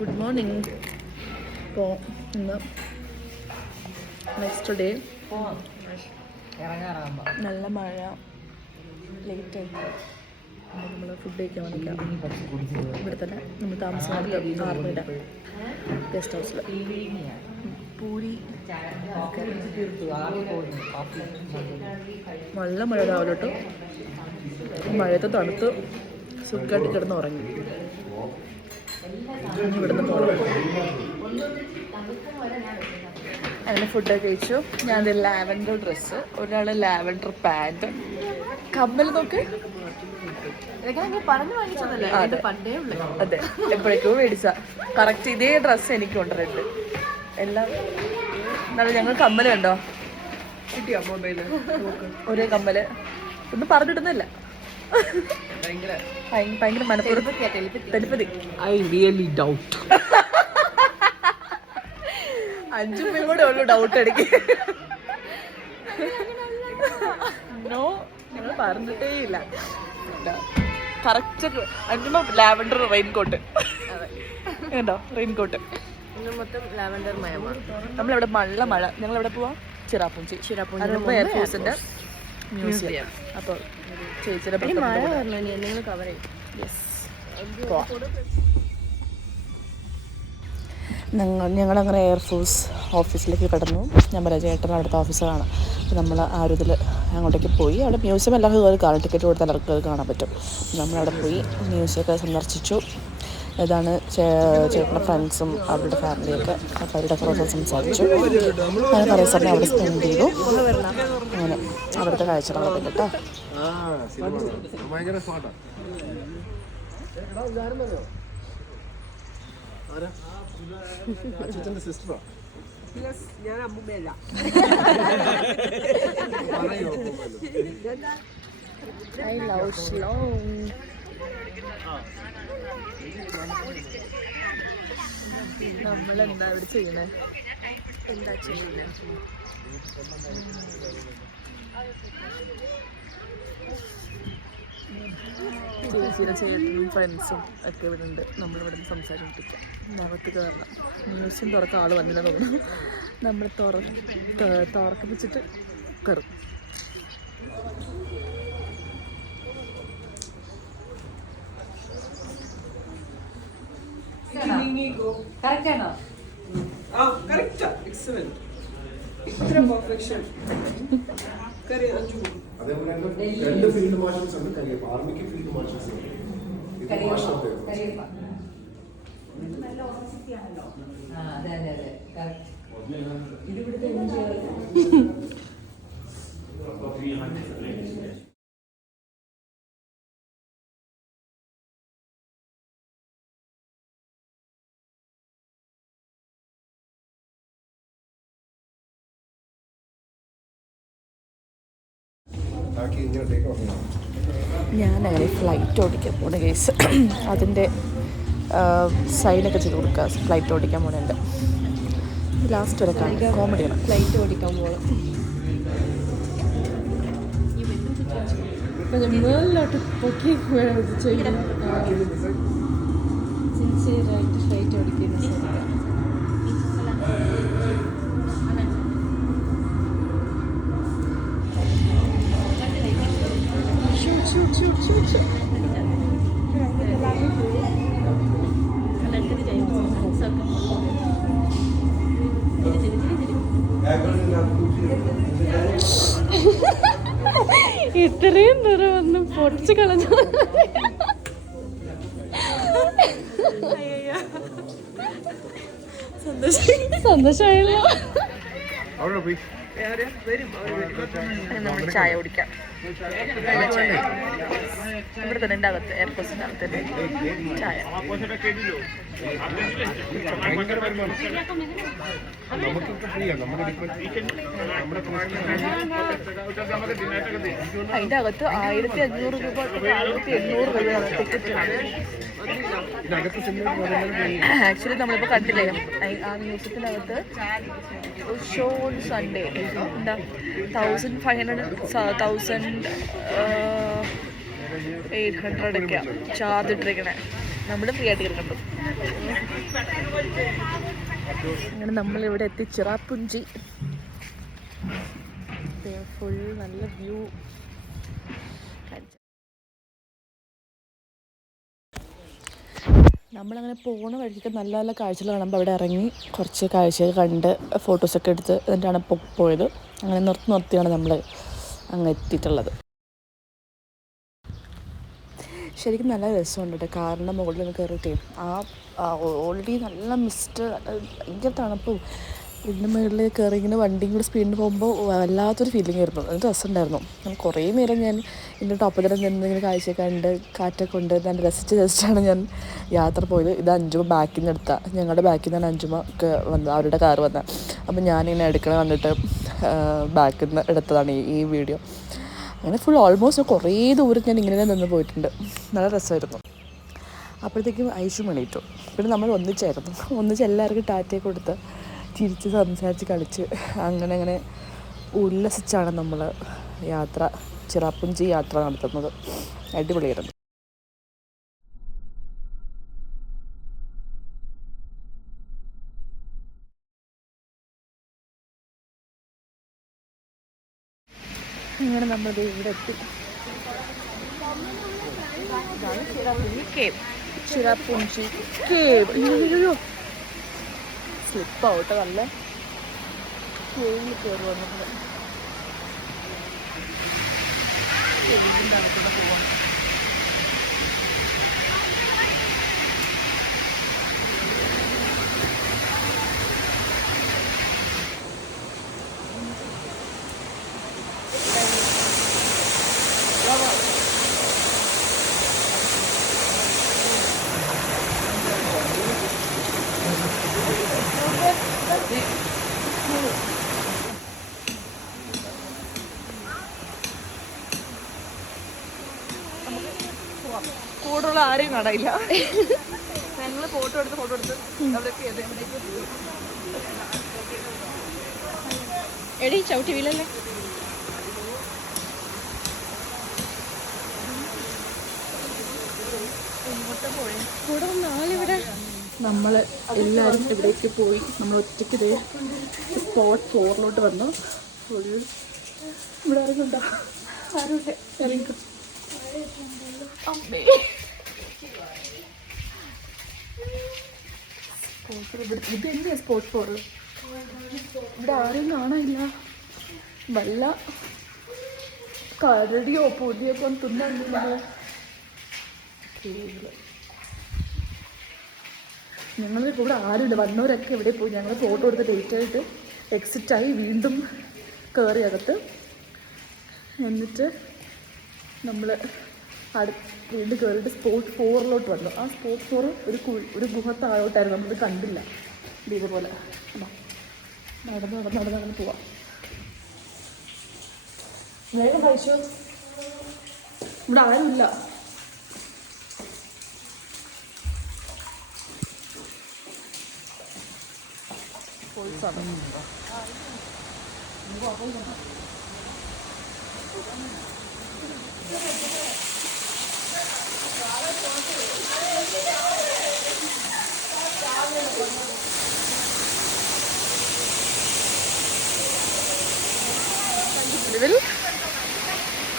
Good morning. ഇപ്പോൾ ഇന്ന് next day നല്ല മഴ, ലേറ്റായി. നമ്മൾ ഫുഡ് കഴിക്കാൻ വന്നിക്കാം. ഇവിടെ തന്നെ നമ്മൾ താമസിക്കുന്നത് ആർമിയുടെ ഗസ്റ്റ് ഹൗസിൽ. പൂരി നല്ല മഴ രാവിലെ തൊട്ട്. മഴയത്ത് തണുത്ത് സുഖമായിട്ട് കിടന്ന് ഉറങ്ങി. ഇവിടുന്ന് പോകണം. അങ്ങനെ ഫുഡൊക്കെ കഴിച്ചു. ഞാൻ ലാവൻഡർ ഡ്രസ്സ്, ഒരാൾ ലാവൻഡർ പാൻറ്, കമ്മൽ നോക്ക്. അതെ, എപ്പോഴേക്കോ മേടിച്ച കറക്റ്റ് ഇതേ ഡ്രസ്സ് എനിക്കുണ്ട്, റെഡ് എല്ലാം. എന്നാലും ഞങ്ങൾ കമ്മൽ കണ്ടോ, കിട്ടിയോ മൊബൈല്? ഒരേ കമ്മല് ഒന്നും പറഞ്ഞിടുന്നില്ല. ഭയങ്കര മനപ്പുറത്ത് ഐ റിയലി ഡൗട്ട്. 5 രൂപയും കൂടെ ഉള്ളു ഡൗട്ട് അടിക്ക്. നോ, ഞങ്ങൾ പറഞ്ഞിട്ടേ ഇല്ല. കറക്റ്റ് 5 ലാവൻഡർ റെയിൻകോട്ട് കേട്ടോ, റെയിൻകോട്ട് മൊത്തം ലാവൻഡർ മയമാണ്. നമ്മളെവിടെ നല്ല മഴ. ഞങ്ങളെവിടെ പോവാ? ചിറാപ്പുഞ്ചി എയർഫോഴ്സിന്റെ മ്യൂസിയം. അപ്പോൾ ചേച്ചിയുടെ മഴ പറഞ്ഞു എന്തെങ്കിലും കവർ ചെയ്യും. ഞങ്ങളങ്ങനെ എയർഫോഴ്സ് ഓഫീസിലേക്ക് കിടന്നു. ഞാൻ പറയാം, ചേട്ടൻ അവിടുത്തെ ഓഫീസറാണ്. അപ്പോൾ നമ്മൾ ആ ഒരു ഇതിൽ അങ്ങോട്ടേക്ക് പോയി. അവിടെ മ്യൂസിയം എല്ലാം കയറി കാണും. ടിക്കറ്റ് കൊടുത്താൽ എല്ലാവർക്കും കാണാൻ പറ്റും. നമ്മളവിടെ പോയി മ്യൂസിയമൊക്കെ സന്ദർശിച്ചു. ഇതാണ് ചേട്ടൻ്റെ ഫ്രണ്ട്സും അവരുടെ ഫാമിലിയൊക്കെ. അപ്പോൾ അവരുടെ കുറച്ച് സംസാരിച്ചു. അങ്ങനെ കുറേ സമയം അവിടെ സ്പെൻഡ് ചെയ്തു. അങ്ങനെ അവിടുത്തെ കാഴ്ചകളൊക്കെ കേട്ടോ. I love Shillong. നമ്മളെന്താ ഇവിടെ ചെയ്യണേ? എന്താ ചെയ്യണേ? ചേച്ചിയുടെ ചേട്ടനും ഫ്രണ്ട്സും ഒക്കെ ഇവിടെ ഉണ്ട്. നമ്മളിവിടെ നിന്ന് സംസാരിച്ചിരിക്കാം. അകത്ത് കയറണം. മ്യൂസിയം തുറക്കാൻ ആൾ വന്നില്ല തോന്നുന്നു. നമ്മൾ തുറക്കിപ്പിച്ചിട്ട് കയറും. രണ്ട് ഫീൽഡ് മാർഷൽസ് ഉണ്ട്. ആർമിക്ക് ഫീൽഡ് മാർഷൽസ് ഉണ്ട്. ഞാനങ്ങനെ ഫ്ലൈറ്റ് ഓടിക്കാൻ പോണ കേസ്. അതിൻ്റെ സൈനൊക്കെ ചെയ്ത് കൊടുക്കുക. ഫ്ലൈറ്റ് ഓടിക്കാൻ പോണുണ്ട്. ലാസ്റ്റ് വരെ കാണാം. കോമഡിയാണ്. ഫ്ലൈറ്റ് ഓടിക്കാൻ പോകണം. മേളിലോട്ട് പൊക്കി സിൻസിയറായിട്ട് ഫ്ലൈറ്റ് ഓടിക്കുന്ന ഇത്രയും ദൂരം ഒന്നും പൊടിച്ചു കളഞ്ഞു. സന്തോഷമായല്ലോ. നമ്മൾ ചായ കുടിക്കാം. ഇവിടെ തന്നെ എൻ്റെ അകത്ത് എയർപോർട്ടിൻ്റെ അകത്ത് തന്നെ ചായ. അതിൻ്റെ അകത്ത് 1500 രൂപ 1800 രൂപയാണ് ടിക്കറ്റ്. ആക്ച്വലി നമ്മളിപ്പോൾ കണ്ടില്ലേ ആ മ്യൂസിയത്തിനകത്ത് ഷോ ഓൺ സൺഡേ എന്താ 1500 1800 ഒക്കെയാണ് ചാർജ് ഇട്ടിരിക്കണേ. നമ്മൾ ഫ്രീ ആയിട്ട് കിട്ടുന്നുണ്ട്. അങ്ങനെ നമ്മളിവിടെ എത്തി. ചിറാപ്പുഞ്ചി ഫുൾ നല്ല വ്യൂ. നമ്മളങ്ങനെ പോണ വഴിക്ക് നല്ല നല്ല കാഴ്ചകൾ കാണുമ്പോൾ അവിടെ ഇറങ്ങി കുറച്ച് കാഴ്ചകൾ കണ്ട് ഫോട്ടോസൊക്കെ എടുത്ത് എന്നിട്ടാണ് പോയത്. അങ്ങനെ നിർത്തിയാണ് നമ്മൾ അങ്ങ് എത്തിയിട്ടുള്ളത്. ശരിക്കും നല്ല രസമുണ്ട് കേട്ടോ. കാറിൻ്റെ മുകളിൽ നിന്ന് കയറിയിട്ടേ ഓൾറെഡി നല്ല മിസ്റ്റ്, ഭയങ്കര തണുപ്പും. ഇതിൻ്റെ മുകളിൽ കയറി ഇങ്ങനെ വണ്ടിയും കൂടി സ്പീഡിൽ പോകുമ്പോൾ വല്ലാത്തൊരു ഫീലിംഗ് ആയിരുന്നു. അത് രസമുണ്ടായിരുന്നു. കുറേ നേരം ഞാൻ ഇതിൻ്റെ ടോപ്പിൽ തന്നെ നിന്ന് ഇങ്ങനെ കാഴ്ച കണ്ട് കാറ്റൊക്കെ കൊണ്ട് ഞാൻ രസിച്ചാണ് ഞാൻ യാത്ര പോയത്. ഇത് അഞ്ചുമ ബാക്കിൽ നിന്ന് എടുത്താൽ, ഞങ്ങളുടെ ബാക്കിൽ നിന്നാണ് അഞ്ചുമ വന്നത്, അവരുടെ കാറ് വന്നത്. അപ്പം ഞാനിങ്ങനെ എടുക്കണ കണ്ടിട്ട് ബാക്കിൽ നിന്ന് എടുത്തതാണ് ഈ വീഡിയോ. അങ്ങനെ ഫുൾ ഓൾമോസ്റ്റ് കുറേ ദൂരം ഞാൻ ഇങ്ങനെ നിന്ന് പോയിട്ടുണ്ട്. നല്ല രസമായിരുന്നു. അപ്പോഴത്തേക്കും ഐഷു മണിയിട്ടു. പിന്നെ നമ്മൾ ഒന്നിച്ച് എല്ലാവർക്കും ടാറ്റയൊക്കെ കൊടുത്ത് ചിരിച്ച് സംസാരിച്ച് കളിച്ച് അങ്ങനെ ഉല്ലസിച്ചാണ് നമ്മൾ ചിറാപ്പുഞ്ചി യാത്ര നടത്തുന്നത്. അടിപൊളിയായിരുന്നു. അങ്ങനെ നമ്മൾ ഇവിടെ എത്തി. ചിറാപ്പുഞ്ചി കേവ്. അയ്യോ സ്ലിപ്പാവട്ടെ. നല്ല കേവിൽ കയറി വന്നിട്ടുണ്ട്. ഇതിൻ്റെ അടുത്തൂടെ പോകുന്നു. കൂടുതൽ ആരെയും കാണാനില്ല. ഞങ്ങൾ ഫോട്ടോ എടുത്ത് അവിടേക്ക് പോയി. എടി ചവിട്ടി വീലല്ലേ. കൂടെ നാളിവിടെ നമ്മൾ എല്ലാവരും ഇവിടേക്ക് പോയി. നമ്മൾ ഒറ്റയ്ക്ക് ഇതേ സ്പോട്ട് 4 വന്നു. ഇവിടെ ആരുണ്ടോ? ആരുണ്ട്? ഇറങ്ങി. ഇത് തന്നെയാ സ്പോട്ട് 4. ഇവിടെ ആരെയും കാണാനില്ല. വല്ല കരടിയോ പുലിയൊക്കെ തിന്നില്ല. ഞങ്ങൾ ഇവിടെ ആരുമില്ല. വന്നവരൊക്കെ ഇവിടെ പോയി. ഞങ്ങൾ ഫോട്ടോ എടുത്ത് ഡേറ്റായിട്ട് എക്സിറ്റായി വീണ്ടും കയറി അകത്ത്. എന്നിട്ട് നമ്മൾ വീണ്ടും കയറിയിട്ട് സ്പോട്ട് 4 വന്നു. ആ സ്പോട്ട് 4 ഒരു ഗുഹ താഴോട്ടായിരുന്നു. നമ്മൾ കണ്ടില്ല. ഇതുപോലെ നടന്ന് പോവാം. വേഗം കഴിച്ചു. ഇവിടെ ആരുമില്ല.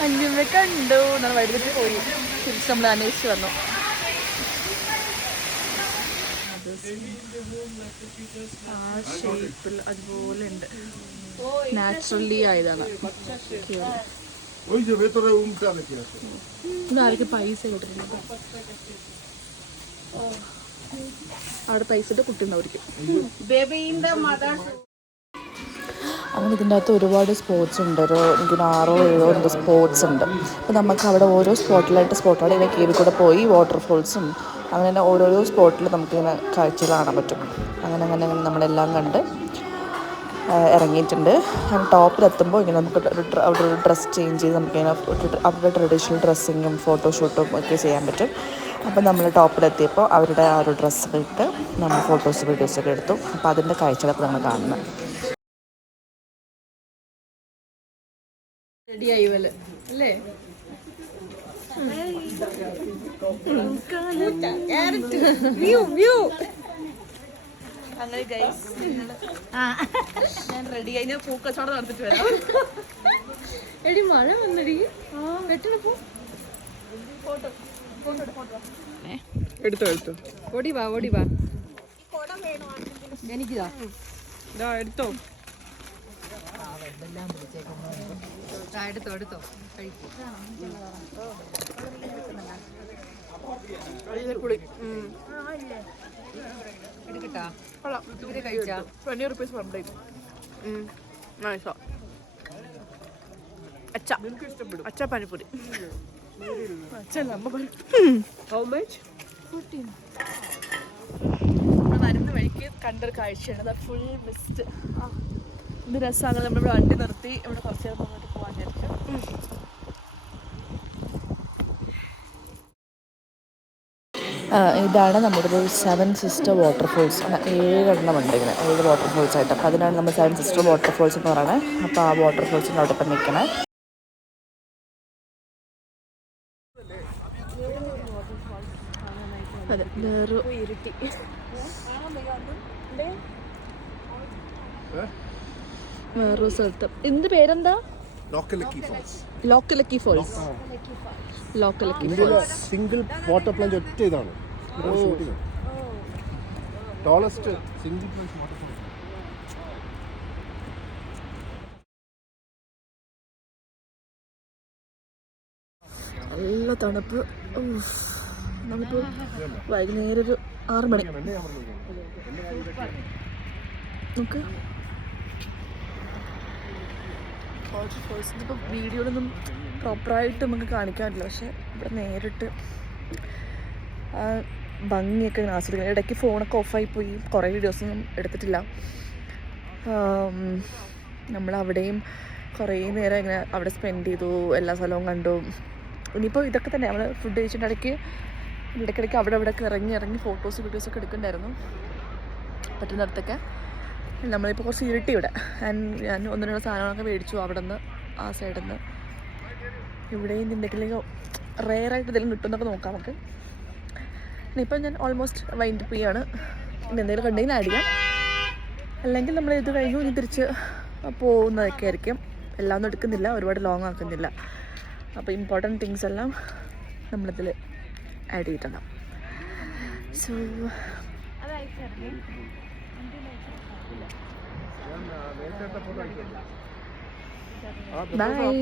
അഞ്ചുമ്മ കണ്ടു. നമ്മൾ വൈകിട്ട് പോയി തിരിച്ച് നമ്മൾ അന്വേഷിച്ച് വന്നു. ആ ഷേപ്പിൽ അതുപോലെ ഉണ്ട്. നാച്ചുറലി ആയതാണ്. ഇതാരൊക്കെ പൈസ കിട്ടുന്നത്? അവിടെ പൈസ ഇട്ട് കുട്ടിണ്ടായിരിക്കും. അങ്ങനെ ഇതിൻ്റെ അകത്ത് ഒരുപാട് സ്പോർട്സ് ഉണ്ട്. എനിക്ക് 6-7 സ്പോർട്സ് ഉണ്ട്. അപ്പോൾ നമുക്ക് അവിടെ ഓരോ സ്പോട്ടിലായിട്ട് ഇങ്ങനെ കീഴിൽ കൂടെ പോയി വാട്ടർഫോൾസും അങ്ങനെ ഓരോരോ സ്പോട്ടിൽ നമുക്കിങ്ങനെ കാഴ്ചകൾ കാണാൻ പറ്റും. അങ്ങനെ നമ്മളെല്ലാം കണ്ട് ഇറങ്ങിയിട്ടുണ്ട്. ടോപ്പിലെത്തുമ്പോൾ ഇങ്ങനെ നമുക്ക് അവിടെ ഒരു ഡ്രസ്സ് ചേഞ്ച് ചെയ്ത് നമുക്കിങ്ങനെ അവരുടെ ട്രഡീഷണൽ ഡ്രസ്സിങ്ങും ഫോട്ടോഷൂട്ടും ഒക്കെ ചെയ്യാൻ പറ്റും. അപ്പോൾ നമ്മൾ ടോപ്പിലെത്തിയപ്പോൾ അവരുടെ ആ ഒരു ഡ്രസ്സൊക്കെ ഇട്ട് നമ്മൾ ഫോട്ടോസ് വീഡിയോസൊക്കെ എടുത്തു. അപ്പോൾ അതിൻ്റെ കാഴ്ചകളൊക്കെ നമ്മൾ കാണുന്നത്. റെഡിയായി വല്ല അല്ലേ? അങ്ങനെ ഗൈസ് ഞാൻ റെഡി ആയി പൂക്കച്ചവടം നടത്തിട്ട് വരാം. എടി മഴ വന്നടി വെട്ടണപ്പോ എടുത്തോ ഓടി വാ എനിക്കിതാ എടുത്തോ. എടുത്തോ കഴിക്കും എടുക്കട്ടാ ഇത് കഴിച്ചാ 20 rupees per plate. നൈസാ. അച്ഛ പാനിപ്പൂരി. ഹൗ മച്ച് വരുന്ന വഴിക്ക് കണ്ടൊരു കാഴ്ചയാണ് ഫുൾ മിസ്റ്റ്. ഇത് രസമാണ്. നമ്മളിവിടെ വണ്ടി നിർത്തി ഇവിടെ കുറച്ച് നേരം മുന്നോട്ട് പോകാൻ വിചാരിച്ചു. ഇതാണ് നമ്മുടെ ഒരു 7 സിസ്റ്റർ വാട്ടർഫോൾസ്. 7 ഉണ്ട് ഇങ്ങനെ, 7 വാട്ടർഫോൾസ് ആയിട്ട്. അപ്പോൾ അതിനാണ് നമ്മൾ 7 സിസ്റ്റർ വാട്ടർഫോൾസ് എന്ന് പറയുന്നത്. അപ്പോൾ ആ വാട്ടർഫോൾസിൻ്റെ അവിടെ ഇപ്പം നിൽക്കണേ. അതെ, വേറൊരു സ്ഥലത്ത്. എന്ത് പേരെന്താ? ലോക്കലക്കി ഫോൾസ്. സിംഗിൾ വാട്ടർ പ്ലാന്റ് ഒറ്റ ഇതാണ് tallest single plant water plant. നല്ല തണുപ്പ്. നമുക്കിപ്പോൾ വൈകുന്നേരം ഒരു 6 മണി. നമുക്ക് ഇപ്പോൾ വീഡിയോയിലൊന്നും പ്രോപ്പറായിട്ട് നമുക്ക് കാണിക്കാൻ പറ്റില്ല, പക്ഷേ ഇവിടെ നേരിട്ട് ആ ഭംഗിയൊക്കെ ഇങ്ങനെ ആസ്വദിക്കണം. ഇടയ്ക്ക് ഫോണൊക്കെ ഓഫായി പോയി, കുറേ വീഡിയോസൊന്നും എടുത്തിട്ടില്ല. നമ്മളവിടെയും കുറേ നേരം ഇങ്ങനെ അവിടെ സ്പെൻഡ് ചെയ്തു, എല്ലാ സ്ഥലവും കണ്ടു. ഇനിയിപ്പോൾ ഇതൊക്കെ തന്നെ നമ്മൾ ഫുഡ് കഴിച്ചിട്ട് ഇടയ്ക്കിടയ്ക്ക് അവിടെ ഇവിടെയൊക്കെ ഇറങ്ങി വീഡിയോസൊക്കെ എടുക്കണ്ടായിരുന്നു പറ്റുന്നിടത്തൊക്കെ. നമ്മളിപ്പോൾ കുറച്ച് ഇരുട്ടി ഇവിടെ. ഞാൻ 1-2 സാധനങ്ങളൊക്കെ മേടിച്ചു അവിടെ നിന്ന്, ആ സൈഡിൽ നിന്ന്. ഇവിടെയും എന്തെങ്കിലും റെയറായിട്ട് എന്തെങ്കിലും കിട്ടുമെന്നൊക്കെ നോക്കാം നമുക്ക്. ഇനിയിപ്പോൾ ഞാൻ ഓൾമോസ്റ്റ് വൈൻഡപ്പ് ചെയ്യാണ്. ഇനി എന്തെങ്കിലും കണ്ടെങ്കിൽ ആഡ് ചെയ്യാം, അല്ലെങ്കിൽ നമ്മൾ ഇത് കഴിഞ്ഞു ഇനി തിരിച്ച് പോകുന്നതൊക്കെ ആയിരിക്കും. എല്ലാം ഒന്നും എടുക്കുന്നില്ല, ഒരുപാട് ലോങ് ആക്കുന്നില്ല. അപ്പോൾ ഇമ്പോർട്ടൻറ്റ് തിങ്സ് എല്ലാം നമ്മളിതിൽ ആഡ് ചെയ്തിട്ടുണ്ടാവും. So by.